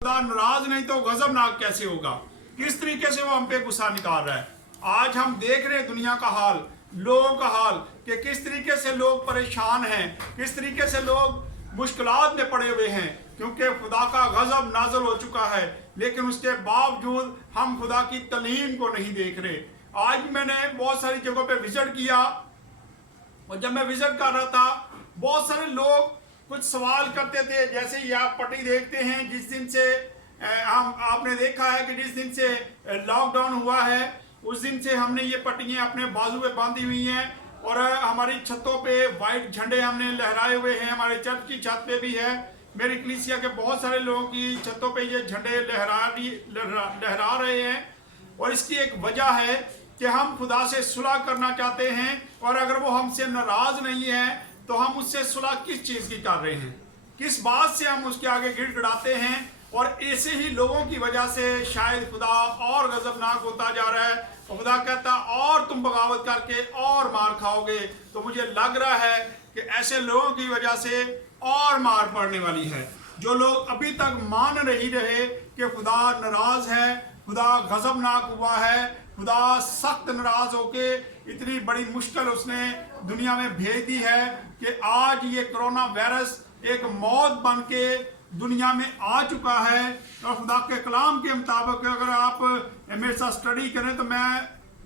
खुदा नाराज नहीं तो गजबनाक कैसे होगा। किस तरीके से वो हम पे गुस्सा निकाल रहा है। आज हम देख रहे हैं दुनिया का हाल, लोगों का हाल, कि किस तरीके से लोग परेशान हैं, किस तरीके से लोग मुश्किलात में पड़े हुए हैं, क्योंकि खुदा का गजब नाजल हो चुका है। लेकिन उसके बावजूद हम खुदा की तलीम को नहीं देख रहे। आज मैंने बहुत सारी जगहों पे विजिट किया और जब मैं विजिट कर रहा था, बहुत सारे लोग कुछ सवाल करते थे। जैसे ये आप पट्टी देखते हैं, जिस दिन से आपने देखा है कि जिस दिन से लॉकडाउन हुआ है, उस दिन से हमने ये पट्टियाँ अपने बाजू पे बांधी हुई हैं और हमारी छतों पे वाइट झंडे हमने लहराए हुए हैं। हमारे चर्च की छत पे भी है। मेरी कलीसिया के बहुत सारे लोगों की छतों पे ये झंडे लहरा रहे हैं। और इसकी एक वजह है कि हम खुदा से सुलह करना चाहते हैं, और अगर वो हमसे नाराज नहीं है तो हम उससे सुलह किस चीज़ की कर रहे हैं, किस बात से हम उसके आगे गिड़गिड़ाते हैं। और ऐसे ही लोगों की वजह से शायद खुदा और गजबनाक होता जा रहा है। और खुदा कहता और तुम बगावत करके और मार खाओगे। तो मुझे लग रहा है कि ऐसे लोगों की वजह से और मार पड़ने वाली है। जो लोग अभी तक मान नहीं रहे कि खुदा नाराज है, खुदा गजबनाक हुआ है, खुदा सख्त नाराज होके इतनी बड़ी मुश्किल उसने दुनिया में भेज दी है कि आज ये कोरोना वायरस एक मौत बन के दुनिया में आ चुका है। और खुदा के कलाम के मुताबिक अगर आप मेरे साथ स्टडी करें तो मैं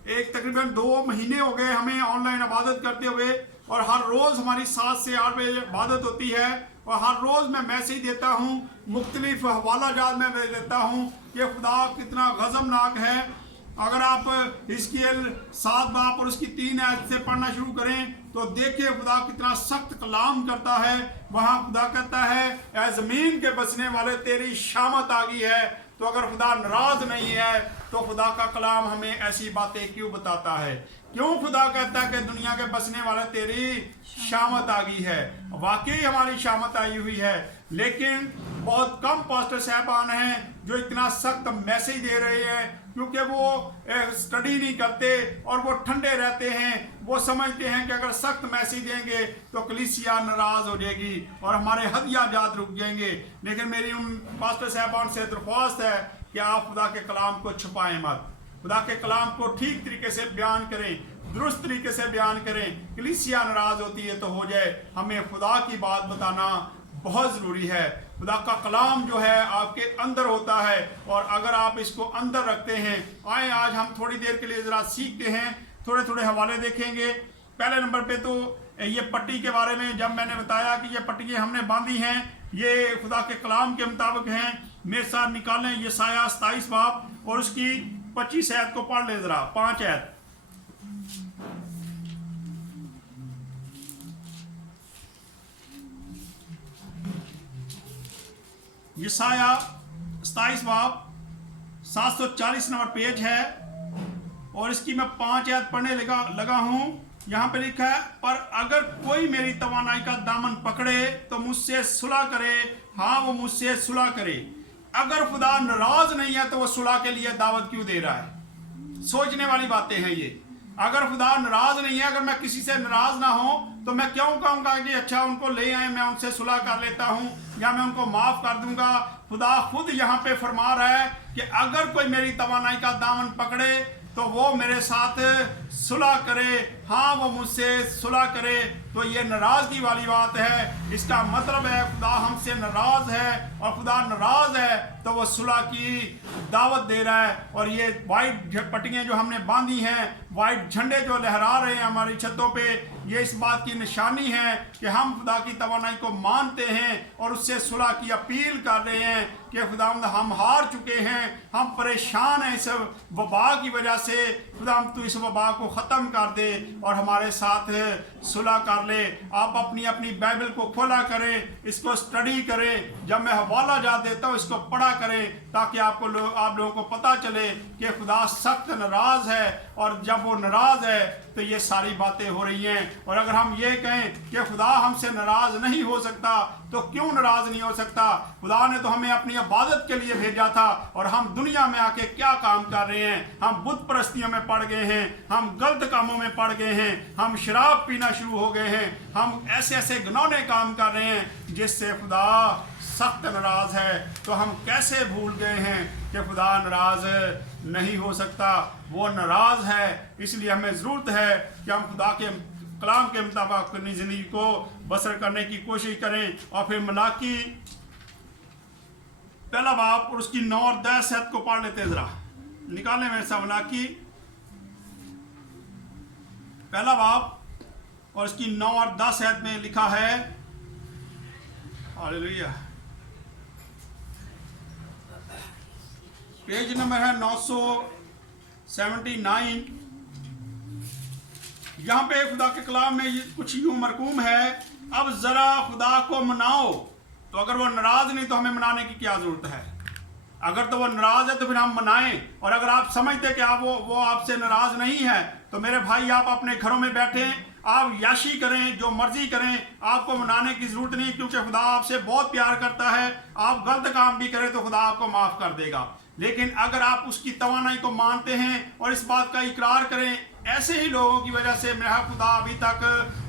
तकरीबन 2 महीने हो गए हमें ऑनलाइन इबादत करते हुए, और हर रोज़ हमारी 7 से 8 बजे इबादत होती है। और हर रोज़ मैं मैसेज देता हूँ, मुख्तलिफ हवाला जात में देता हूँ कि खुदा कितना गजबनाक है। अगर आप हिजकिय्याह 7 बाब और उसकी 3 आयत से पढ़ना शुरू करें तो देखिए खुदा कितना सख्त कलाम करता है। वहाँ खुदा कहता है, ऐ ज़मीन के बसने वाले तेरी शामत आ गई है। तो अगर खुदा नाराज नहीं है तो खुदा का कलाम हमें ऐसी बातें क्यों बताता है? क्यों खुदा कहता है कि दुनिया के बसने वाले तेरी शामत आ गई है? वाकई हमारी शामत आई हुई है, लेकिन बहुत कम पास्टर साहबान हैं जो इतना सख्त मैसेज दे रहे हैं, क्योंकि वो स्टडी नहीं करते और वो ठंडे रहते हैं। वो समझते हैं कि अगर सख्त मैसेज देंगे तो कलीसिया नाराज हो जाएगी और हमारे हदिया जात रुक जाएंगे। लेकिन मेरी उन पास्टर साहबान से दरख्वास्त है कि आप खुदा के कलाम को छुपाएं मत, खुदा के कलाम को ठीक तरीके से बयान करें, दुरुस्त तरीके से बयान करें। कलीसिया नाराज होती है तो हो जाए, हमें खुदा की बात बताना बहुत ज़रूरी है। खुदा का कलाम जो है आपके अंदर होता है, और अगर आप इसको अंदर रखते हैं। आए आज हम थोड़ी देर के लिए ज़रा सीखते हैं, थोड़े थोड़े हवाले देखेंगे। पहले नंबर पे तो ये पट्टी के बारे में जब मैंने बताया कि ये पट्टियाँ हमने बांधी हैं, ये खुदा के कलाम के मुताबिक हैं। मेरे साथ निकालें यशायाह 27 बाब और उसकी 25 आयत को पढ़ ले ज़रा, 5 आयत। यशायाह 27 बाब 740 नंबर पेज है, और इसकी मैं 5 आयत पढ़ने लगा हूँ। यहाँ पे लिखा है, पर अगर कोई मेरी तवानाई का दामन पकड़े तो मुझसे सुलह करे। हाँ, वो मुझसे सुलह करे। अगर खुदा नाराज नहीं है तो वो सुलह के लिए दावत क्यों दे रहा है? सोचने वाली बातें हैं ये। अगर खुदा नाराज नहीं है, अगर मैं किसी से नाराज ना हो तो मैं क्यों कहूँगा कि अच्छा उनको ले आए, मैं उनसे सुलह कर लेता हूँ या मैं उनको माफ़ कर दूंगा। खुदा खुद यहाँ पे फरमा रहा है कि अगर कोई मेरी तवानाई का दामन पकड़े तो वो मेरे साथ सुलह करे। हाँ, वो मुझसे सुलह करे। तो ये नाराज़गी वाली बात है। इसका मतलब है खुदा हमसे नाराज़ है, और खुदा नाराज़ है तो वो सुलह की दावत दे रहा है। और ये वाइट पट्टियाँ जो हमने बांधी हैं, वाइट झंडे जो लहरा रहे हैं हमारी छतों पे, ये इस बात की निशानी है कि हम खुदा की तवानाई को मानते हैं और उससे सुलह की अपील कर रहे हैं कि खुदावंद हम हार चुके हैं, हम परेशान हैं इस वबा की वजह से। खुदावंद तू इस वबा को ख़त्म कर दे और हमारे साथ सुलह कर ले। आप अपनी अपनी बाइबल को खोला करें, इसको स्टडी करें। जब मैं हवाला जा देता हूँ इसको पढ़ा करें, ताकि आप लोगों को पता चले कि खुदा सख्त नाराज़ है, और जब वो नाराज़ है तो ये सारी बातें हो रही हैं। और अगर हम ये कहें कि खुदा हमसे नाराज़ नहीं हो सकता, तो क्यों नाराज़ नहीं हो सकता? खुदा ने तो हमें अपनी इबादत के लिए भेजा था, और हम दुनिया में आके क्या काम कर रहे हैं? हम बुत परस्तियों में पड़ गए हैं, हम गलत कामों में पड़ गए हैं, हम शराब पीना शुरू हो गए हैं, हम ऐसे ऐसे घिनौने काम कर रहे हैं जिससे खुदा सख्त नाराज़ है, तो हम कैसे भूल गए हैं कि खुदा नाराज़ नहीं हो सकता, वो नाराज़ है। इसलिए हमें ज़रूरत है कि हम खुदा के कलाम के मुताबिक अपनी ज़िंदगी को बसर करने की कोशिश करें। और फिर मलाकी पहला बाब और उसकी 9 और 10 आयत को पढ़ लेते हैं, ज़रा निकालें मेरे सामने। मलाकी पहला बाब और उसकी 9 और 10 आयत में लिखा है, हालेलुया, पेज नंबर है 979। यहाँ पे खुदा के कलाम में कुछ यूं मरकूम है, अब जरा खुदा को मनाओ। तो अगर वो नाराज नहीं तो हमें मनाने की क्या जरूरत है? अगर तो वो नाराज है तो फिर हम मनाएं। और अगर आप समझते कि आप वो आपसे नाराज नहीं है, तो मेरे भाई आप अपने घरों में बैठें, आप याशी करें, जो मर्जी करें, आपको मनाने की जरूरत नहीं, क्योंकि खुदा आपसे बहुत प्यार करता है। आप गलत काम भी करें तो खुदा आपको माफ कर देगा। लेकिन अगर आप उसकी तवानाई को मानते हैं और इस बात का इकरार करें, ऐसे ही लोगों की वजह से मेरा खुदा अभी तक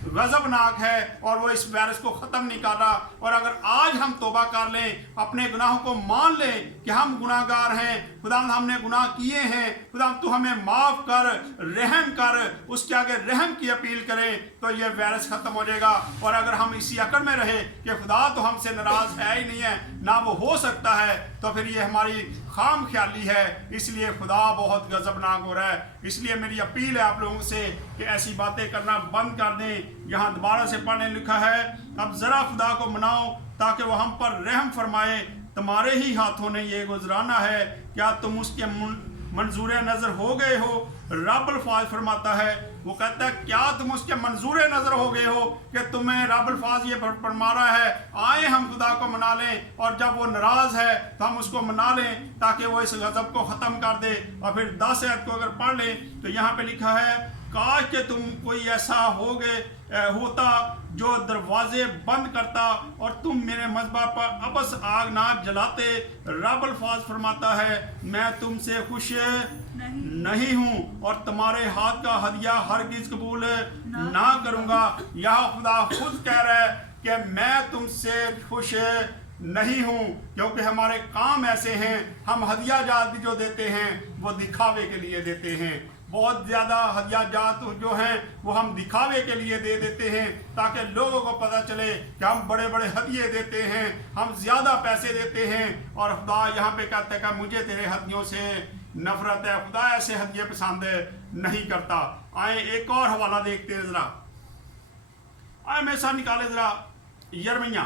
गज़बनाक है और वो इस वायरस को ख़त्म नहीं कर रहा। और अगर आज हम तौबा कर लें, अपने गुनाहों को मान लें कि हम गुनाहगार हैं, खुदा हमने गुनाह किए हैं, खुदा तू हमें माफ़ कर, रहम कर, उसके आगे रहम की अपील करें, तो ये वायरस ख़त्म हो जाएगा। और अगर हम इसी अकड़ में रहे कि खुदा तो हमसे नाराज़ है ही नहीं है, ना वो हो सकता है, तो फिर ये हमारी खाम ख्याली है। इसलिए खुदा बहुत गज़बनाक हो रहा है। इसलिए मेरी अपील है आप लोगों से कि ऐसी बातें करना बंद कर दें। यहाँ दोबारा से पढ़ने लिखा है, अब जरा खुदा को मनाओ ताकि वो हम पर रहम फरमाए, तुम्हारे ही हाथों ने ये गुजराना है, क्या तुम उसके मंजूर नज़र हो गए हो? रब अल्फाज फरमाता है, वो कहता है क्या तुम उसके मंजूर नज़र हो गए हो कि तुम्हें रब अल्फाज ये फरमा रहा है, आए हम खुदा को मना लें। और जब वो नाराज़ है तो हम उसको मना लें ताकि वो इस गज़ब को ख़त्म कर दे। और फिर 10 आयत को अगर पढ़ लें तो यहाँ पे लिखा है, काश कि तुम कोई ऐसा होता जो दरवाजे बंद करता और तुम मेरे मज़बा पर अबस आग ना जलाते। रब अल्फाज फरमाता है, मैं तुमसे खुश नहीं हूँ और तुम्हारे हाथ का हदिया हरगिज़ कबूल ना करूँगा। यह खुदा खुद कह रहा है कि मैं तुमसे खुश नहीं हूँ, क्योंकि हमारे काम ऐसे हैं, हम हदिया जात भी जो देते हैं वो दिखावे के लिए देते हैं। बहुत ज़्यादा हदिया जात जो हैं वो हम दिखावे के लिए दे देते हैं, ताकि लोगों को पता चले कि हम बड़े बड़े हदिये देते हैं, हम ज़्यादा पैसे देते हैं। और खुदा यहाँ पे कहता है कि मुझे तेरे हदियों से नफरत है। खुदा ऐसे हदिये पसंद नहीं करता। आए एक और हवाला देखते हैं ज़रा, आए मेरे साथ निकाले ज़रा यिर्मयाह।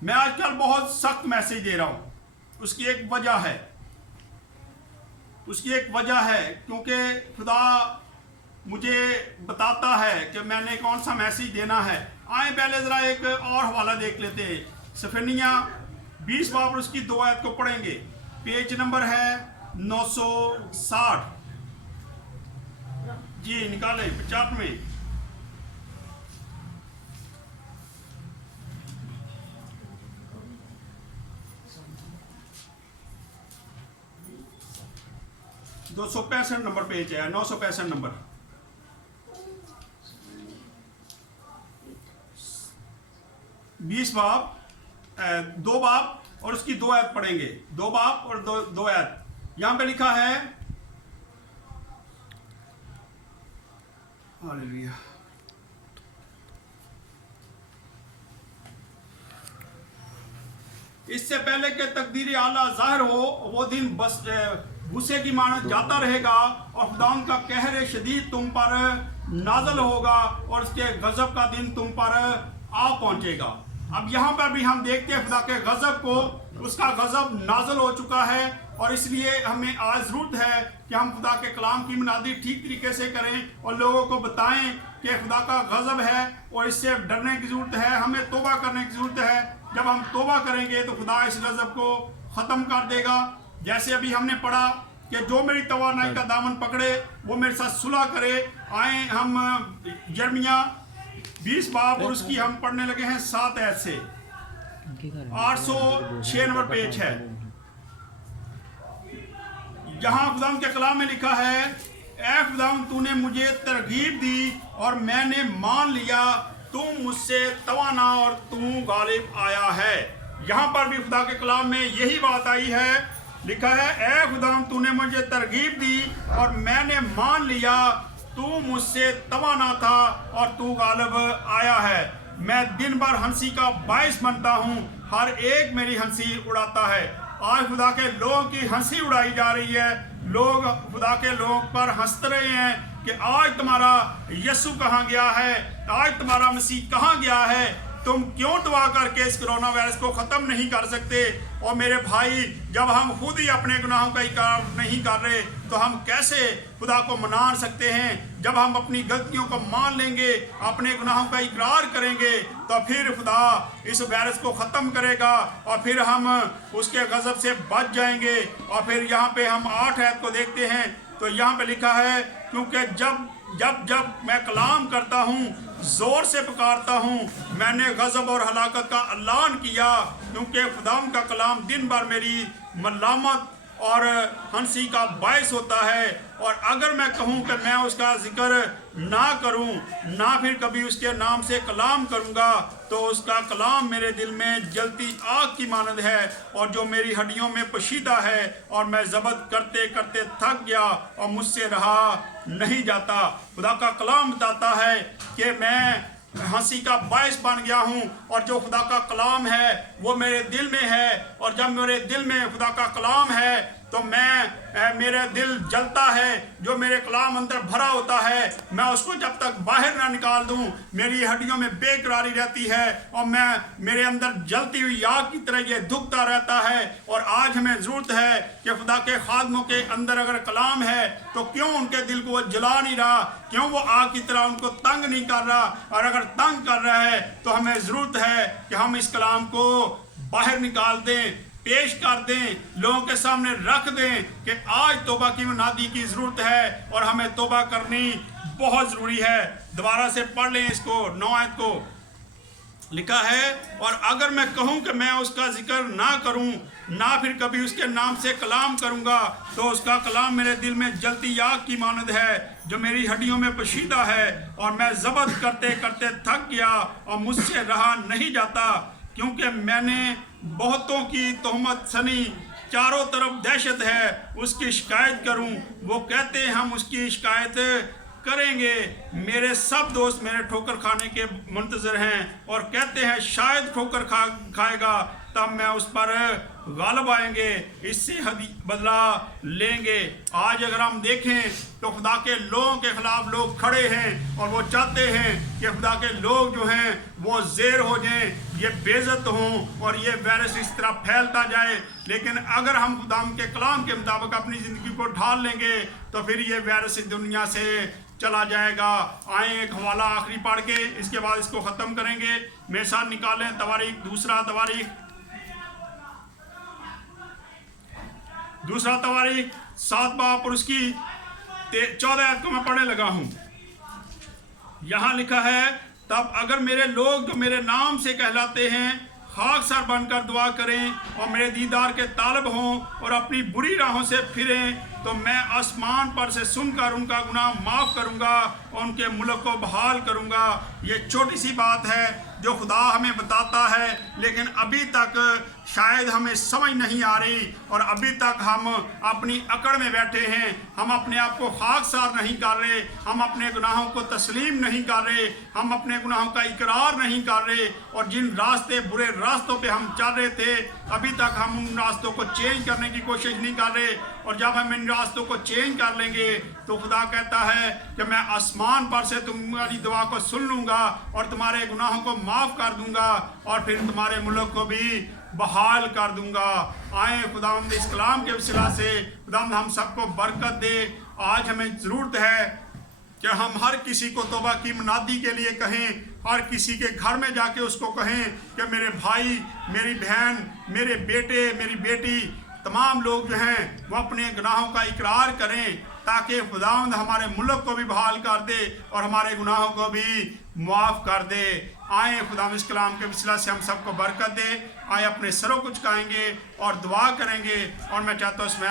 मैं आजकल बहुत सख्त मैसेज दे रहा हूँ, उसकी एक वजह है, क्योंकि खुदा मुझे बताता है कि मैंने कौन सा मैसेज देना है। आए पहले ज़रा एक और हवाला देख लेते हैं, सफनिया 20 बाब उसकी 2 आयत को पढ़ेंगे। पेज नंबर है 960 जी, निकाले 95। दो 265 नंबर पेज है, 965 नंबर। बीस बाब 2 बाब और उसकी 2 आयत पढ़ेंगे। 2 बाब और 2 आयत। यहां पे लिखा है, हालेलुया, इससे पहले कि तकदीर आला ज़ाहिर हो, वो दिन बस गुस्से की मानत जाता रहेगा और खुदावंद का कहर शदीद तुम पर नाजल होगा और उसके गजब का दिन तुम पर आ पहुंचेगा। अब यहाँ पर भी हम देखते हैं खुदा के गजब को, उसका गजब नाजल हो चुका है। और इसलिए हमें आज ज़रूरत है कि हम खुदा के कलाम की मुनादी ठीक तरीके से करें और लोगों को बताएं कि खुदा का गजब है और इससे डरने की ज़रूरत है, हमें तौबा करने की ज़रूरत है। जब हम तौबा करेंगे तो खुदा इस गजब को ख़त्म कर देगा। जैसे अभी हमने पढ़ा कि जो मेरी तवानाई का दामन पकड़े वो मेरे साथ सुलह करे। आए हम यिर्मयाह 20 बाब और उसकी हम पढ़ने लगे हैं 7 आयत से। 806 नंबर पेज है। जहां खुदावंद के कलाम में लिखा है, ऐ खुदावंद तूने मुझे तरगीब दी और मैंने मान लिया, तू मुझसे तवाना और तू गालिब आया है। यहाँ पर भी खुदा के कलाम में यही बात आई है, लिखा है, ए खुदाम तूने मुझे तरगीब दी और मैंने मान लिया, तू मुझसे तवाना था और तू गालिब आया है। मैं दिन भर हंसी का बायस बनता हूँ, हर एक मेरी हंसी उड़ाता है। आज खुदा के लोगों की हंसी उड़ाई जा रही है, लोग खुदा के लोगों पर हंस रहे हैं कि आज तुम्हारा यीशु कहाँ गया है, आज तुम्हारा मसीह कहाँ गया है, तुम क्यों दुआ करके इस कोरोना वायरस को ख़त्म नहीं कर सकते। और मेरे भाई, जब हम खुद ही अपने गुनाहों का इकरार नहीं कर रहे तो हम कैसे खुदा को मना सकते हैं। जब हम अपनी गलतियों को मान लेंगे, अपने गुनाहों का इकरार करेंगे, तो फिर खुदा इस वायरस को ख़त्म करेगा और फिर हम उसके गज़ब से बच जाएंगे। और फिर यहाँ पे हम 8 आयत को देखते हैं, तो यहाँ पे लिखा है, क्योंकि जब जब जब मैं कलाम करता हूँ, जोर से पुकारता हूँ, मैंने गज़ब और हलाकत का ऐलान किया, क्योंकि खुदाम का कलाम दिन भर मेरी मलामत और हंसी का बायस होता है। और अगर मैं कहूँ कि मैं उसका जिक्र ना करूँ, ना फिर कभी उसके नाम से कलाम करूँगा, तो उसका कलाम मेरे दिल में जलती आग की मानद है और जो मेरी हड्डियों में पोशीदा है, और मैं ज़ब्त करते करते थक गया और मुझसे रहा नहीं जाता। खुदा का कलाम बताता है कि मैं हंसी का बायस बन गया हूँ, और जो खुदा का कलाम है वो मेरे दिल में है। और जब मेरे दिल में खुदा का कलाम है तो मेरा दिल जलता है। जो मेरे कलाम अंदर भरा होता है, मैं उसको जब तक बाहर ना निकाल दूं, मेरी हड्डियों में बेकरारी रहती है और मेरे अंदर जलती हुई आग की तरह ये दुखता रहता है। और आज हमें ज़रूरत है कि खुदा के खादमों के अंदर अगर कलाम है तो क्यों उनके दिल को वो जला नहीं रहा, क्यों वो आग की तरह उनको तंग नहीं कर रहा। और अगर तंग कर रहा है तो हमें ज़रूरत है कि हम इस कलाम को बाहर निकाल दें, पेश कर दें, लोगों के सामने रख दें कि आज तौबा की मुनादी की ज़रूरत है और हमें तौबा करनी बहुत ज़रूरी है। दोबारा से पढ़ लें इसको, 9 आयत को लिखा है, और अगर मैं कहूँ कि मैं उसका जिक्र ना करूँ, ना फिर कभी उसके नाम से कलाम करूँगा, तो उसका कलाम मेरे दिल में जलती आग की मानद है जो मेरी हड्डियों में पोशीदा है, और मैं ज़ब्त करते करते थक गया और मुझसे रहा नहीं जाता, क्योंकि मैंने बहुतों की तोहमत सनी, चारों तरफ दहशत है, उसकी शिकायत करूं। वो कहते हैं हम उसकी शिकायत करेंगे। मेरे सब दोस्त मेरे ठोकर खाने के मुंतज़र हैं और कहते हैं शायद ठोकर खाएगा तब मैं उस पर गालिब आएंगे, इससे बदला लेंगे। आज अगर हम देखें तो खुदा के लोगों के खिलाफ लोग खड़े हैं और वो चाहते हैं कि खुदा के लोग जो हैं वो ज़ेर हो जाएं, ये बेइज्जत हों और ये वायरस इस तरह फैलता जाए। लेकिन अगर हम खुदा के कलाम के मुताबिक अपनी ज़िंदगी को ढाल लेंगे तो फिर ये वायरस इस दुनिया से चला जाएगा। आए एक हवाला आखिरी पढ़ के इसके बाद इसको ख़त्म करेंगे। मेरे साथ निकालें तवारीख, दूसरा तवारीख 7 बाब और उसकी 14 आयत को मैं पढ़ने लगा हूँ। यहाँ लिखा है, तब अगर मेरे लोग जो मेरे नाम से कहलाते हैं खाकसार बनकर दुआ करें और मेरे दीदार के तालब हों और अपनी बुरी राहों से फिरें, तो मैं आसमान पर से सुनकर उनका गुनाह माफ़ करूंगा और उनके मुल्क को बहाल करूंगा। ये छोटी सी बात है जो खुदा हमें बताता है, लेकिन अभी तक शायद हमें समझ नहीं आ रही और अभी तक हम अपनी अकड़ में बैठे हैं। हम अपने आप को खाकसार नहीं कर रहे, हम अपने गुनाहों को तस्लीम नहीं कर रहे, हम अपने गुनाहों का इकरार नहीं कर रहे, और जिन बुरे रास्तों पे हम चल रहे थे अभी तक हम उन रास्तों को चेंज करने की कोशिश नहीं कर रहे। और जब हम इन रास्तों को चेंज कर लेंगे तो खुदा कहता है कि मैं आसमान पर से तुम्हारी दुआ को सुन लूँगा और तुम्हारे गुनाहों को माफ़ कर दूँगा और फिर तुम्हारे मुल्क को भी बहाल कर दूँगा। आए खुदावंद इस कलाम के वसीला से खुदावंद हम सबको बरकत दे। आज हमें ज़रूरत है कि हम हर किसी को तौबा की मुनादी के लिए कहें, हर किसी के घर में जाके उसको कहें कि मेरे भाई, मेरी बहन, मेरे बेटे, मेरी बेटी, तमाम लोग जो हैं वो अपने गुनाहों का इकरार करें ताकि खुदावंद हमारे मुल्क को भी बहाल कर दे और हमारे गुनाहों को भी माफ़ कर दे। आए खुदावंद इस कलाम के वसीला से हम सबको बरकत दे। आए अपने सरों को झुकाएंगे और दुआ करेंगे। और मैं चाहता हूँ